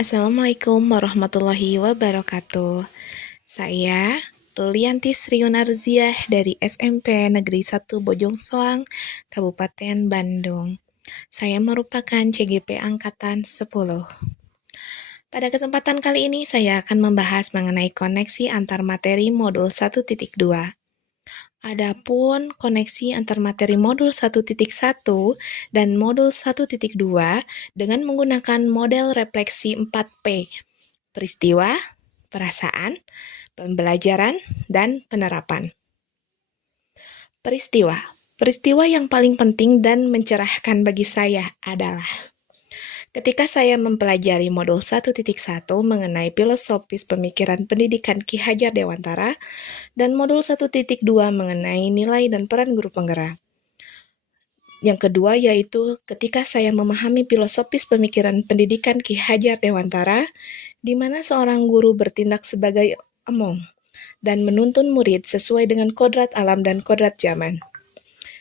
Assalamualaikum warahmatullahi wabarakatuh. Saya Rulianti Sriunarziah dari SMP Negeri 1 Bojong Soang, Kabupaten Bandung. Saya merupakan CGP Angkatan 10. Pada kesempatan kali ini saya akan membahas mengenai koneksi antar materi modul 1.2. Adapun koneksi antar materi modul 1.1 dan modul 1.2 dengan menggunakan model refleksi 4P, peristiwa, perasaan, pembelajaran, dan penerapan. Peristiwa. Peristiwa yang paling penting dan mencerahkan bagi saya adalah ketika saya mempelajari modul 1.1 mengenai filosofis pemikiran pendidikan Ki Hajar Dewantara dan modul 1.2 mengenai nilai dan peran guru penggerak. Yang kedua yaitu ketika saya memahami filosofis pemikiran pendidikan Ki Hajar Dewantara, di mana seorang guru bertindak sebagai among dan menuntun murid sesuai dengan kodrat alam dan kodrat zaman.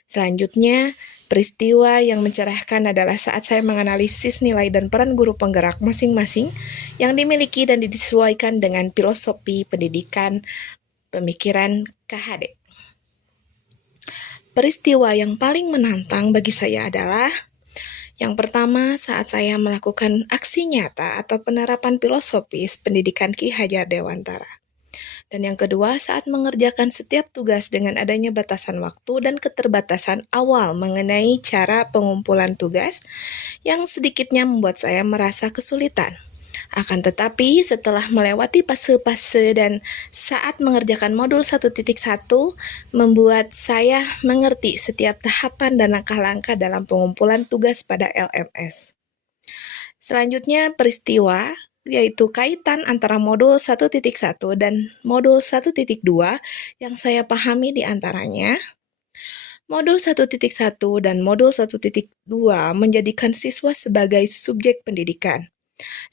Selanjutnya, peristiwa yang mencerahkan adalah saat saya menganalisis nilai dan peran guru penggerak masing-masing yang dimiliki dan disesuaikan dengan filosofi pendidikan pemikiran KHD. Peristiwa yang paling menantang bagi saya adalah yang pertama saat saya melakukan aksi nyata atau penerapan filosofis pendidikan Ki Hajar Dewantara. Dan yang kedua saat mengerjakan setiap tugas dengan adanya batasan waktu dan keterbatasan awal mengenai cara pengumpulan tugas yang sedikitnya membuat saya merasa kesulitan. Akan tetapi setelah melewati fase-fase dan saat mengerjakan modul 1.1 membuat saya mengerti setiap tahapan dan langkah-langkah dalam pengumpulan tugas pada LMS. Selanjutnya peristiwa yaitu kaitan antara modul 1.1 dan modul 1.2 yang saya pahami di antaranya. Modul 1.1 dan modul 1.2 menjadikan siswa sebagai subjek pendidikan.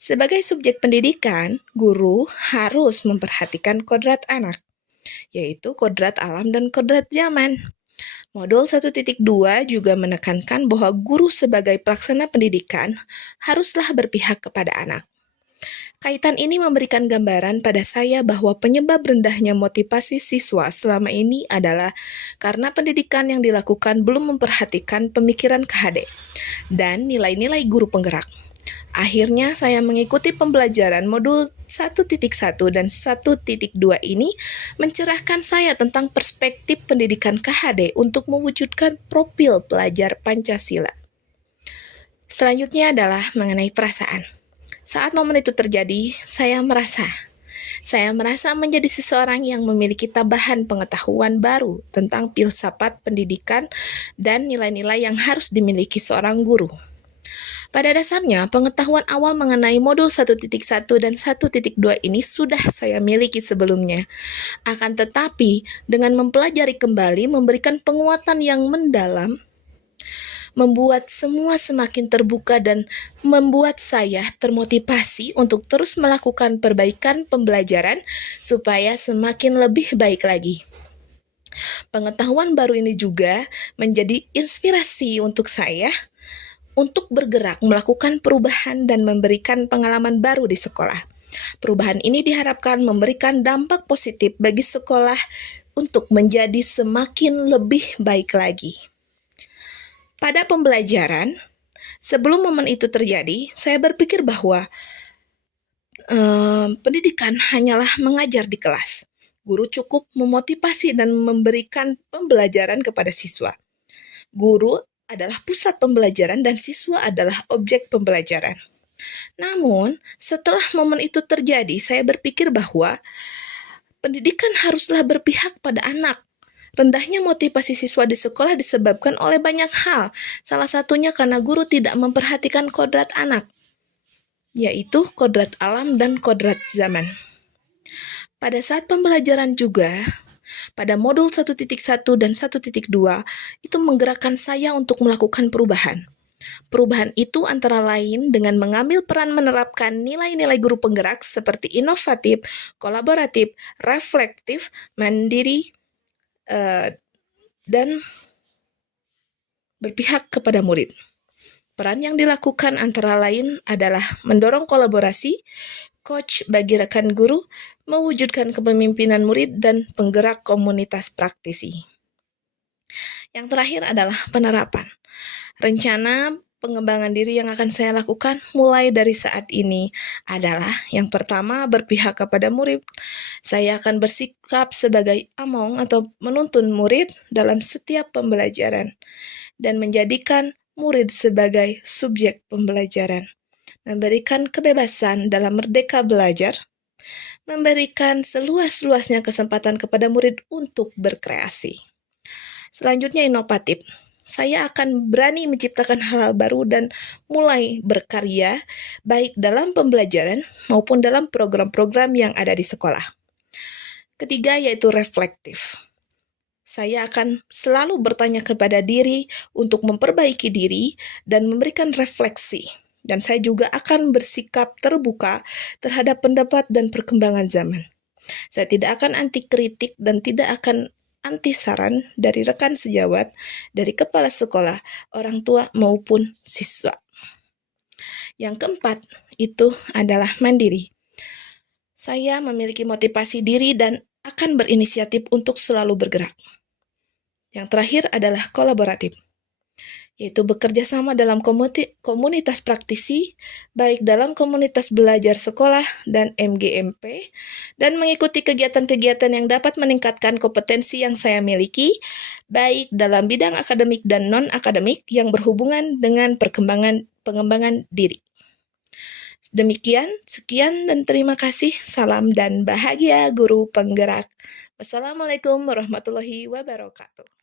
Sebagai subjek pendidikan, guru harus memperhatikan kodrat anak, yaitu kodrat alam dan kodrat zaman. Modul 1.2 juga menekankan bahwa guru sebagai pelaksana pendidikan haruslah berpihak kepada anak. Kaitan ini memberikan gambaran pada saya bahwa penyebab rendahnya motivasi siswa selama ini adalah karena pendidikan yang dilakukan belum memperhatikan pemikiran KHD dan nilai-nilai guru penggerak. Akhirnya saya mengikuti pembelajaran modul 1.1 dan 1.2 ini mencerahkan saya tentang perspektif pendidikan KHD untuk mewujudkan profil pelajar Pancasila. Selanjutnya adalah mengenai perasaan. Saat momen itu terjadi, saya merasa menjadi seseorang yang memiliki tambahan pengetahuan baru tentang filsafat pendidikan dan nilai-nilai yang harus dimiliki seorang guru. Pada dasarnya, pengetahuan awal mengenai modul 1.1 dan 1.2 ini sudah saya miliki sebelumnya. Akan tetapi, dengan mempelajari kembali memberikan penguatan yang mendalam, membuat semua semakin terbuka dan membuat saya termotivasi untuk terus melakukan perbaikan pembelajaran supaya semakin lebih baik lagi. Pengetahuan baru ini juga menjadi inspirasi untuk saya untuk bergerak melakukan perubahan dan memberikan pengalaman baru di sekolah. Perubahan ini diharapkan memberikan dampak positif bagi sekolah untuk menjadi semakin lebih baik lagi. Pada pembelajaran, sebelum momen itu terjadi, saya berpikir bahwa pendidikan hanyalah mengajar di kelas. Guru cukup memotivasi dan memberikan pembelajaran kepada siswa. Guru adalah pusat pembelajaran dan siswa adalah objek pembelajaran. Namun, setelah momen itu terjadi, saya berpikir bahwa pendidikan haruslah berpihak pada anak. Rendahnya motivasi siswa di sekolah disebabkan oleh banyak hal, salah satunya karena guru tidak memperhatikan kodrat anak, yaitu kodrat alam dan kodrat zaman. Pada saat pembelajaran juga, pada modul 1.1 dan 1.2 itu menggerakkan saya untuk melakukan perubahan. Perubahan itu antara lain dengan mengambil peran menerapkan nilai-nilai guru penggerak seperti inovatif, kolaboratif, reflektif, mandiri, dan berpihak kepada murid. Peran yang dilakukan antara lain adalah mendorong kolaborasi, coach bagi rekan guru, mewujudkan kepemimpinan murid, dan penggerak komunitas praktisi. Yang terakhir adalah penerapan. Rencana pengembangan diri yang akan saya lakukan mulai dari saat ini adalah yang pertama, berpihak kepada murid. Saya akan bersikap sebagai among atau menuntun murid dalam setiap pembelajaran dan menjadikan murid sebagai subjek pembelajaran. Memberikan kebebasan dalam merdeka belajar, memberikan seluas-luasnya kesempatan kepada murid untuk berkreasi. Selanjutnya, inovatif. Saya akan berani menciptakan hal-hal baru dan mulai berkarya, baik dalam pembelajaran maupun dalam program-program yang ada di sekolah. Ketiga, yaitu reflektif. Saya akan selalu bertanya kepada diri untuk memperbaiki diri dan memberikan refleksi. Dan saya juga akan bersikap terbuka terhadap pendapat dan perkembangan zaman. Saya tidak akan anti kritik dan tidak akan anti saran dari rekan sejawat, dari kepala sekolah, orang tua, maupun siswa. Yang keempat, itu adalah mandiri. Saya memiliki motivasi diri dan akan berinisiatif untuk selalu bergerak. Yang terakhir adalah kolaboratif, yaitu bekerja sama dalam komunitas praktisi, baik dalam komunitas belajar sekolah dan MGMP, dan mengikuti kegiatan-kegiatan yang dapat meningkatkan kompetensi yang saya miliki, baik dalam bidang akademik dan non-akademik yang berhubungan dengan pengembangan diri. Demikian, sekian dan terima kasih. Salam dan bahagia guru penggerak. Wassalamualaikum warahmatullahi wabarakatuh.